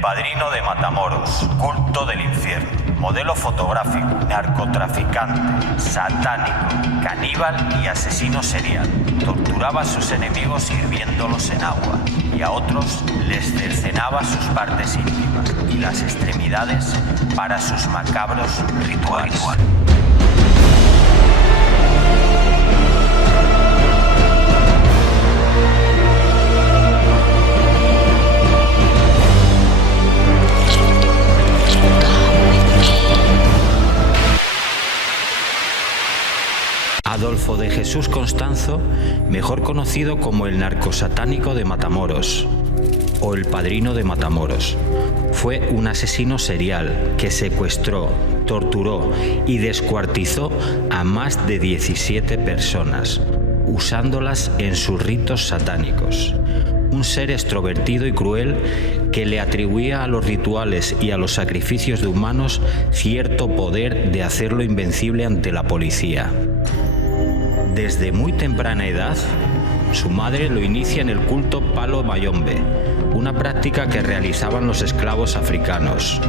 El padrino de Matamoros, culto del infierno, modelo fotográfico, narcotraficante, satánico, caníbal y asesino serial. Torturaba a sus enemigos hirviéndolos en agua y a otros les cercenaba sus partes íntimas y las extremidades para sus macabros rituales. Adolfo de Jesús Constanzo, mejor conocido como el narcosatánico de Matamoros o el padrino de Matamoros, fue un asesino serial que secuestró, torturó y descuartizó a más de 17 personas, usándolas en sus ritos satánicos. Un ser extrovertido y cruel que le atribuía a los rituales y a los sacrificios de humanos cierto poder de hacerlo invencible ante la policía. Desde muy temprana edad, su madre lo inicia en el culto Palo Mayombe, una práctica que realizaban los esclavos africanos.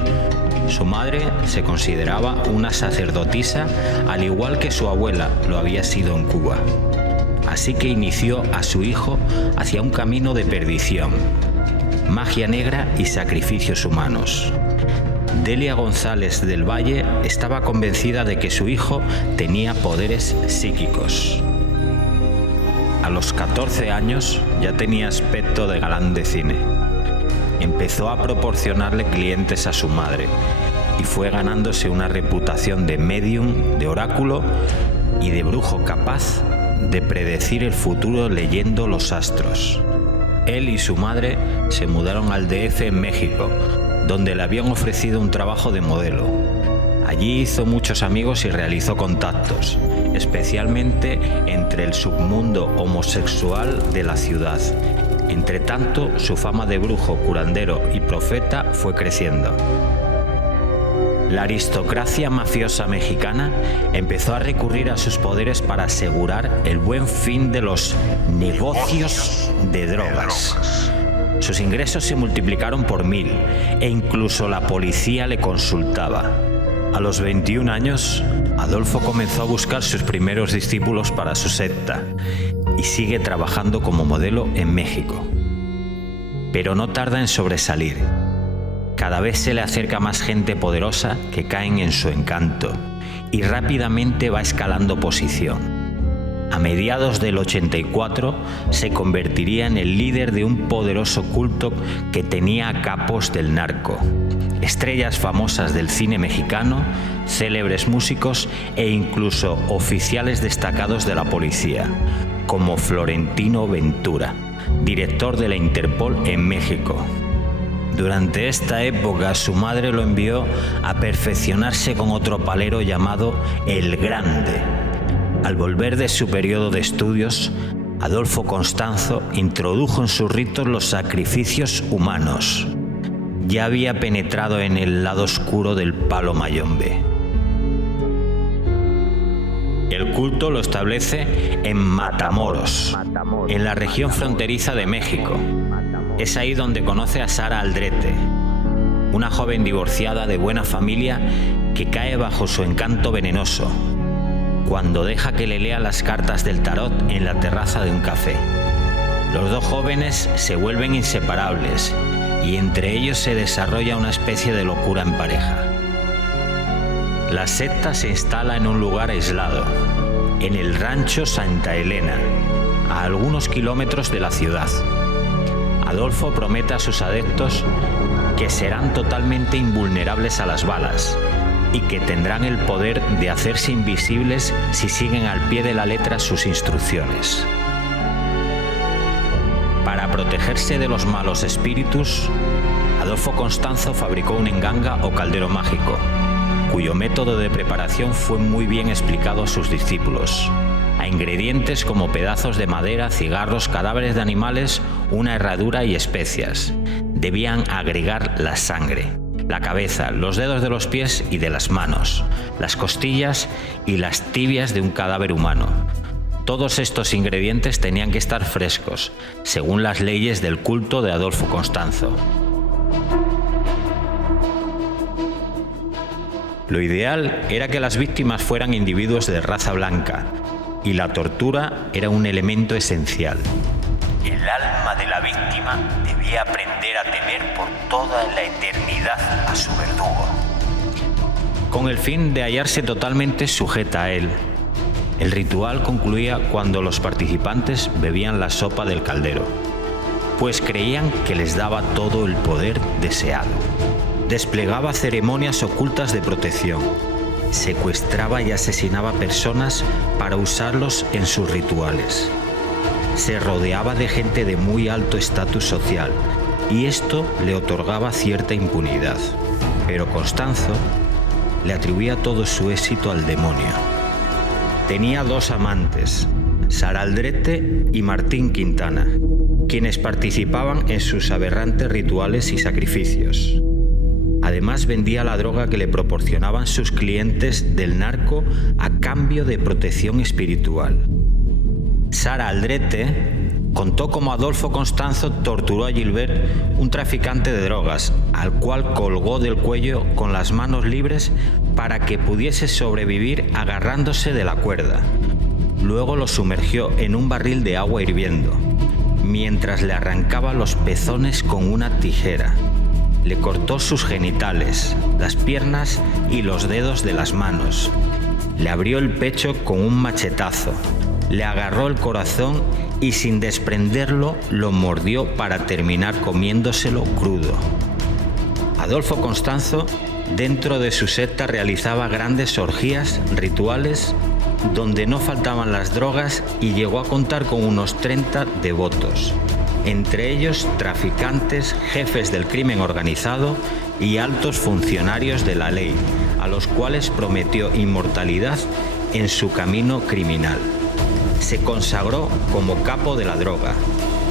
Su madre se consideraba una sacerdotisa, al igual que su abuela lo había sido en Cuba. Así que inició a su hijo hacia un camino de perdición, magia negra y sacrificios humanos. Delia González del Valle estaba convencida de que su hijo tenía poderes psíquicos. A los 14 años ya tenía aspecto de galán de cine. Empezó a proporcionarle clientes a su madre y fue ganándose una reputación de médium, de oráculo y de brujo capaz de predecir el futuro leyendo los astros. Él y su madre se mudaron al DF en México, donde le habían ofrecido un trabajo de modelo. Allí hizo muchos amigos y realizó contactos, especialmente entre el submundo homosexual de la ciudad. Entre tanto, su fama de brujo, curandero y profeta fue creciendo. La aristocracia mafiosa mexicana empezó a recurrir a sus poderes para asegurar el buen fin de los negocios de drogas. Sus ingresos se multiplicaron por 1000 e incluso la policía le consultaba. A los 21 años, Adolfo comenzó a buscar sus primeros discípulos para su secta y sigue trabajando como modelo en México. Pero no tarda en sobresalir. Cada vez se le acerca más gente poderosa que caen en su encanto y rápidamente va escalando posición. A mediados del 84 se convertiría en el líder de un poderoso culto que tenía a capos del narco, estrellas famosas del cine mexicano, célebres músicos e incluso oficiales destacados de la policía, como Florentino Ventura, director de la Interpol en México. Durante esta época su madre lo envió a perfeccionarse con otro palero llamado El Grande. Al volver de su periodo de estudios, Adolfo Constanzo introdujo en sus ritos los sacrificios humanos. Ya había penetrado en el lado oscuro del Palo Mayombe. El culto lo establece en Matamoros, en la región fronteriza de México. Es ahí donde conoce a Sara Aldrete, una joven divorciada de buena familia que cae bajo su encanto venenoso cuando deja que le lea las cartas del tarot en la terraza de un café. Los dos jóvenes se vuelven inseparables y entre ellos se desarrolla una especie de locura en pareja. La secta se instala en un lugar aislado, en el rancho Santa Elena, a algunos kilómetros de la ciudad. Adolfo promete a sus adeptos que serán totalmente invulnerables a las balas y que tendrán el poder de hacerse invisibles si siguen al pie de la letra sus instrucciones. Para protegerse de los malos espíritus, Adolfo Constanzo fabricó un enganga o caldero mágico, cuyo método de preparación fue muy bien explicado a sus discípulos. A ingredientes como pedazos de madera, cigarros, cadáveres de animales, una herradura y especias. Debían agregar la sangre, la cabeza, los dedos de los pies y de las manos, las costillas y las tibias de un cadáver humano. Todos estos ingredientes tenían que estar frescos, según las leyes del culto de Adolfo Constanzo. Lo ideal era que las víctimas fueran individuos de raza blanca, y la tortura era un elemento esencial. El alma de la víctima debía aprender a temer por toda la eternidad a su verdugo. Con el fin de hallarse totalmente sujeta a él. El ritual concluía cuando los participantes bebían la sopa del caldero, pues creían que les daba todo el poder deseado. Desplegaba ceremonias ocultas de protección, secuestraba y asesinaba personas para usarlos en sus rituales. Se rodeaba de gente de muy alto estatus social y esto le otorgaba cierta impunidad. Pero Constanzo le atribuía todo su éxito al demonio. Tenía 2 amantes, Sara Aldrete y Martín Quintana, quienes participaban en sus aberrantes rituales y sacrificios. Además vendía la droga que le proporcionaban sus clientes del narco a cambio de protección espiritual. Sara Aldrete contó cómo Adolfo Constanzo torturó a Gilbert, un traficante de drogas, al cual colgó del cuello con las manos libres para que pudiese sobrevivir agarrándose de la cuerda. Luego lo sumergió en un barril de agua hirviendo, mientras le arrancaba los pezones con una tijera. Le cortó sus genitales, las piernas y los dedos de las manos. Le abrió el pecho con un machetazo. Le agarró el corazón y sin desprenderlo lo mordió para terminar comiéndoselo crudo. Adolfo Constanzo, dentro de su secta, realizaba grandes orgías rituales donde no faltaban las drogas y llegó a contar con unos 30 devotos, entre ellos traficantes, jefes del crimen organizado y altos funcionarios de la ley, a los cuales prometió inmortalidad en su camino criminal. Se consagró como capo de la droga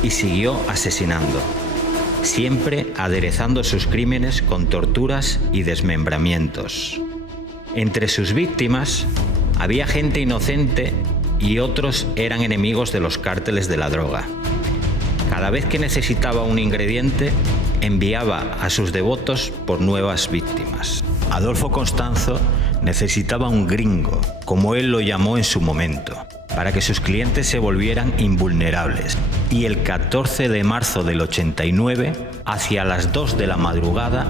y siguió asesinando, siempre aderezando sus crímenes con torturas y desmembramientos. Entre sus víctimas había gente inocente y otros eran enemigos de los cárteles de la droga. Cada vez que necesitaba un ingrediente, enviaba a sus devotos por nuevas víctimas. Adolfo Constanzo necesitaba un gringo, como él lo llamó en su momento, para que sus clientes se volvieran invulnerables. Y el 14 de marzo del 89, hacia las 2 de la madrugada,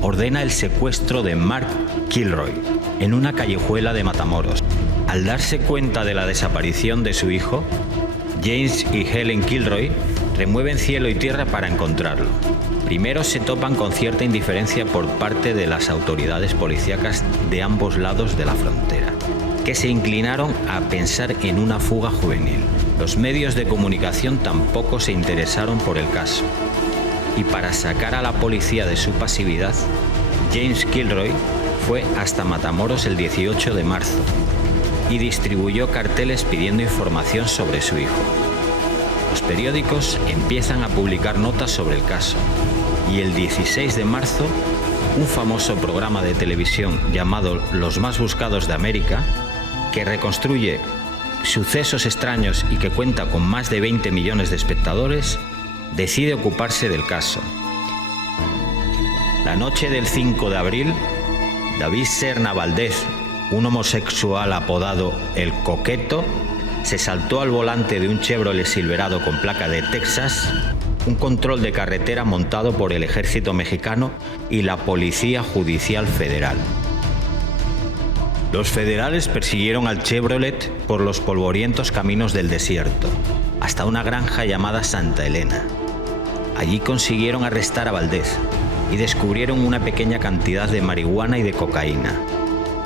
ordena el secuestro de Mark Kilroy en una callejuela de Matamoros. Al darse cuenta de la desaparición de su hijo, James y Helen Kilroy remueven cielo y tierra para encontrarlo. Primero se topan con cierta indiferencia por parte de las autoridades policíacas de ambos lados de la frontera, que se inclinaron a pensar en una fuga juvenil. Los medios de comunicación tampoco se interesaron por el caso. Y para sacar a la policía de su pasividad, James Kilroy fue hasta Matamoros el 18 de marzo y distribuyó carteles pidiendo información sobre su hijo. Los periódicos empiezan a publicar notas sobre el caso y el 16 de marzo, un famoso programa de televisión llamado Los Más Buscados de América, que reconstruye sucesos extraños y que cuenta con más de 20 millones de espectadores, decide ocuparse del caso. La noche del 5 de abril, David Serna Valdez, un homosexual apodado El Coqueto, se saltó al volante de un Chevrolet Silverado con placa de Texas, un control de carretera montado por el Ejército Mexicano y la Policía Judicial Federal. Los federales persiguieron al Chevrolet por los polvorientos caminos del desierto, hasta una granja llamada Santa Elena. Allí consiguieron arrestar a Valdez y descubrieron una pequeña cantidad de marihuana y de cocaína,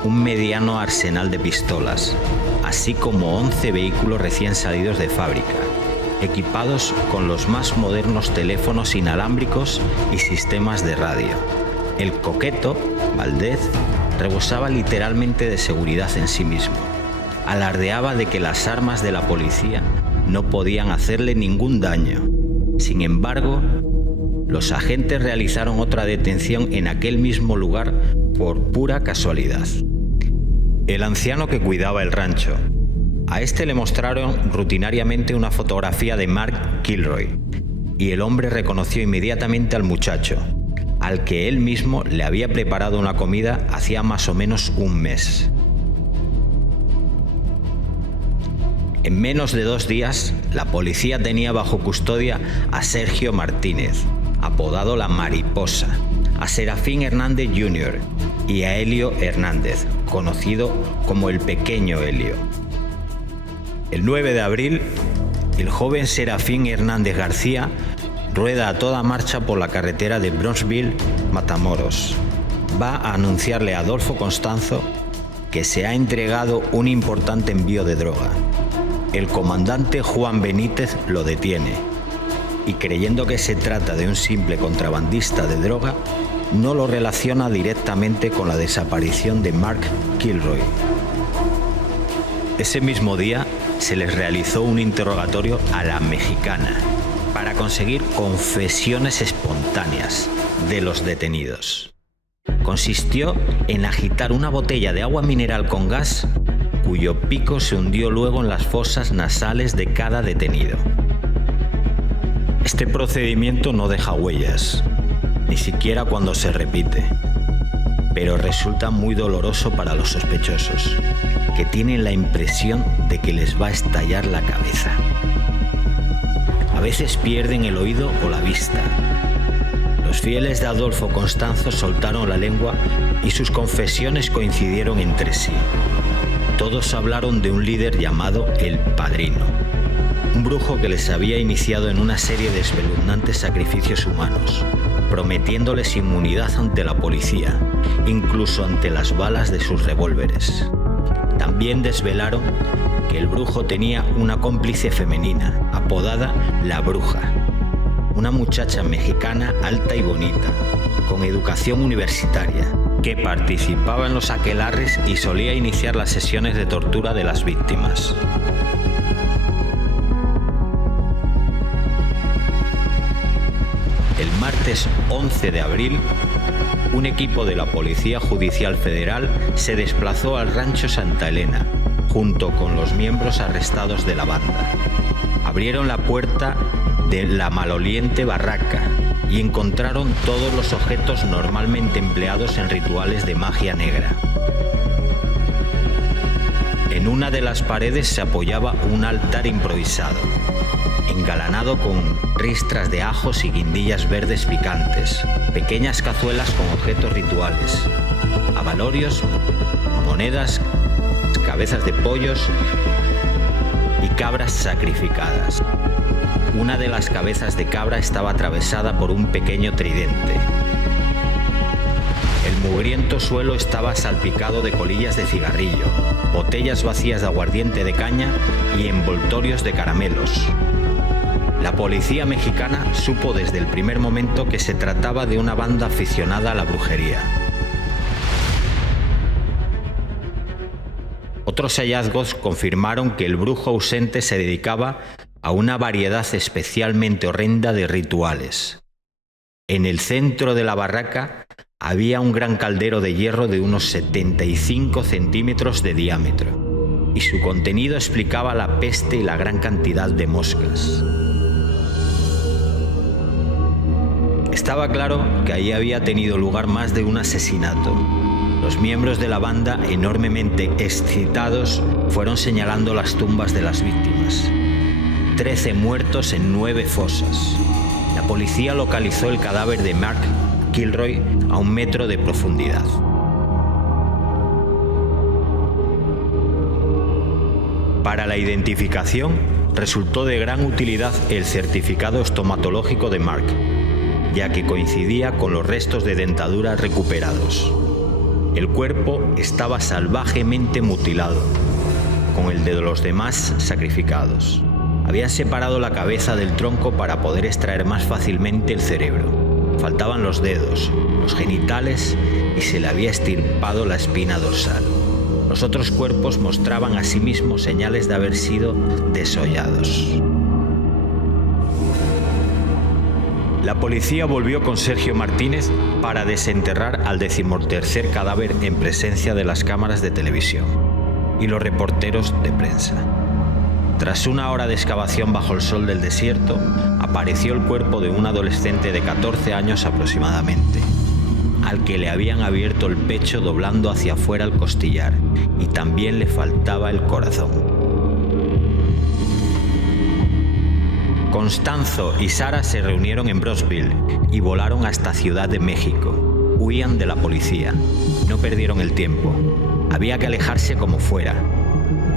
un mediano arsenal de pistolas, así como 11 vehículos recién salidos de fábrica, equipados con los más modernos teléfonos inalámbricos y sistemas de radio. El Coqueto, Valdez, rebosaba literalmente de seguridad en sí mismo. Alardeaba de que las armas de la policía no podían hacerle ningún daño. Sin embargo, los agentes realizaron otra detención en aquel mismo lugar por pura casualidad. El anciano que cuidaba el rancho. A este le mostraron rutinariamente una fotografía de Mark Kilroy y el hombre reconoció inmediatamente al muchacho, al que él mismo le había preparado una comida hacía más o menos un mes. En menos de 2 días, la policía tenía bajo custodia a Sergio Martínez, apodado La Mariposa, a Serafín Hernández Jr. y a Helio Hernández, conocido como el Pequeño Helio. El 9 de abril, el joven Serafín Hernández García rueda a toda marcha por la carretera de Bronxville, Matamoros. Va a anunciarle a Adolfo Constanzo que se ha entregado un importante envío de droga. El comandante Juan Benítez lo detiene y, creyendo que se trata de un simple contrabandista de droga, no lo relaciona directamente con la desaparición de Mark Kilroy. Ese mismo día se les realizó un interrogatorio a la mexicana para conseguir confesiones espontáneas de los detenidos. Consistió en agitar una botella de agua mineral con gas, cuyo pico se hundió luego en las fosas nasales de cada detenido. Este procedimiento no deja huellas, ni siquiera cuando se repite, pero resulta muy doloroso para los sospechosos, que tienen la impresión de que les va a estallar la cabeza. A veces pierden el oído o la vista. Los fieles de Adolfo Constanzo soltaron la lengua y sus confesiones coincidieron entre sí. Todos hablaron de un líder llamado El Padrino, un brujo que les había iniciado en una serie de espeluznantes sacrificios humanos, prometiéndoles inmunidad ante la policía, incluso ante las balas de sus revólveres. También desvelaron que el brujo tenía una cómplice femenina, apodada La Bruja, una muchacha mexicana alta y bonita, con educación universitaria, que participaba en los aquelarres y solía iniciar las sesiones de tortura de las víctimas. El martes 11 de abril, un equipo de la Policía Judicial Federal se desplazó al rancho Santa Elena, junto con los miembros arrestados de la banda. Abrieron la puerta de la maloliente barraca y encontraron todos los objetos normalmente empleados en rituales de magia negra. En una de las paredes se apoyaba un altar improvisado, engalanado con ristras de ajos y guindillas verdes picantes, pequeñas cazuelas con objetos rituales, abalorios, monedas, cabezas de pollos y cabras sacrificadas. Una de las cabezas de cabra estaba atravesada por un pequeño tridente. El mugriento suelo estaba salpicado de colillas de cigarrillo, botellas vacías de aguardiente de caña y envoltorios de caramelos. La policía mexicana supo desde el primer momento que se trataba de una banda aficionada a la brujería. Otros hallazgos confirmaron que el brujo ausente se dedicaba a una variedad especialmente horrenda de rituales. En el centro de la barraca había un gran caldero de hierro de unos 75 centímetros de diámetro, y su contenido explicaba la peste y la gran cantidad de moscas. Estaba claro que allí había tenido lugar más de un asesinato. Los miembros de la banda, enormemente excitados, fueron señalando las tumbas de las víctimas. 13 muertos en 9 fosas. La policía localizó el cadáver de Mark Kilroy a 1 metro de profundidad. Para la identificación, resultó de gran utilidad el certificado estomatológico de Mark, ya que coincidía con los restos de dentadura recuperados. El cuerpo estaba salvajemente mutilado, con el de los demás sacrificados. Habían separado la cabeza del tronco para poder extraer más fácilmente el cerebro. Faltaban los dedos, los genitales y se le había extirpado la espina dorsal. Los otros cuerpos mostraban asimismo señales de haber sido desollados. La policía volvió con Sergio Martínez para desenterrar al 13º cadáver en presencia de las cámaras de televisión y los reporteros de prensa. Tras 1 hora de excavación bajo el sol del desierto, apareció el cuerpo de un adolescente de 14 años aproximadamente. al que le habían abierto el pecho doblando hacia afuera el costillar, y también le faltaba el corazón. Constanzo y Sara se reunieron en Brownsville y volaron hasta Ciudad de México. Huían de la policía. No perdieron el tiempo. Había que alejarse como fuera.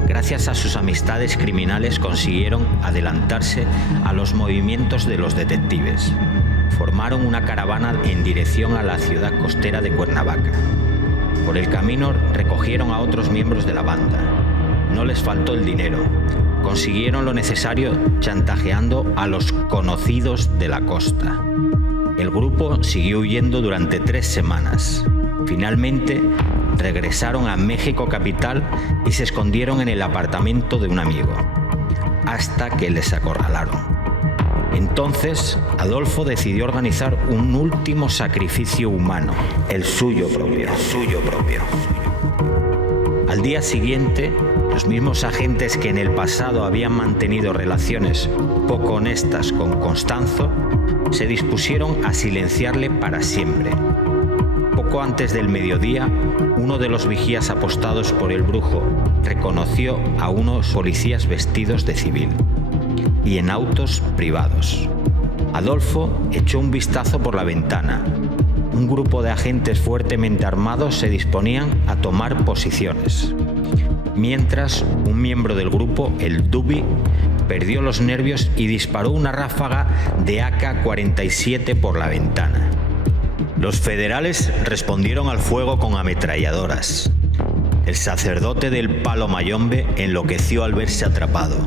Gracias a sus amistades criminales consiguieron adelantarse a los movimientos de los detectives. Formaron una caravana en dirección a la ciudad costera de Cuernavaca. Por el camino recogieron a otros miembros de la banda. No les faltó el dinero. Consiguieron lo necesario chantajeando a los conocidos de la costa. El grupo siguió huyendo durante 3 semanas. Finalmente, regresaron a México capital y se escondieron en el apartamento de un amigo, hasta que les acorralaron. Entonces, Adolfo decidió organizar un último sacrificio humano, el suyo propio. Al día siguiente, los mismos agentes que en el pasado habían mantenido relaciones poco honestas con Constanzo se dispusieron a silenciarle para siempre. Poco antes del mediodía, uno de los vigías apostados por el brujo reconoció a unos policías vestidos de civil y en autos privados. Adolfo echó un vistazo por la ventana. Un grupo de agentes fuertemente armados se disponían a tomar posiciones. Mientras, un miembro del grupo, el Dubi, perdió los nervios y disparó una ráfaga de AK-47 por la ventana. Los federales respondieron al fuego con ametralladoras. El sacerdote del Palo Mayombe enloqueció al verse atrapado.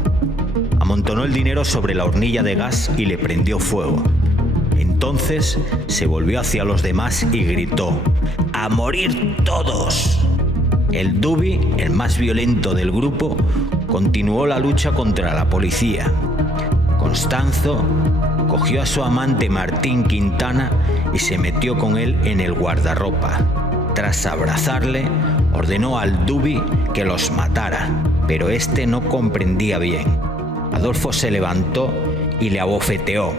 Amontonó el dinero sobre la hornilla de gas y le prendió fuego. Entonces se volvió hacia los demás y gritó: ¡A morir todos! El Dubi, el más violento del grupo, continuó la lucha contra la policía. Constanzo cogió a su amante Martín Quintana y se metió con él en el guardarropa. Tras abrazarle, ordenó al Dubi que los matara, pero este no comprendía bien. Adolfo se levantó y le abofeteó.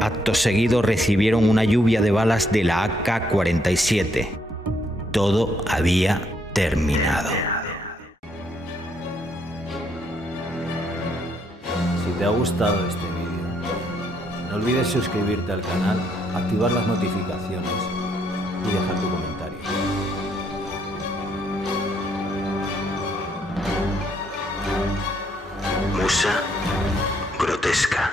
Acto seguido recibieron una lluvia de balas de la AK-47. Todo había terminado. Si te ha gustado este vídeo, no olvides suscribirte al canal, activar las notificaciones y dejar tu comentario. Musa grotesca.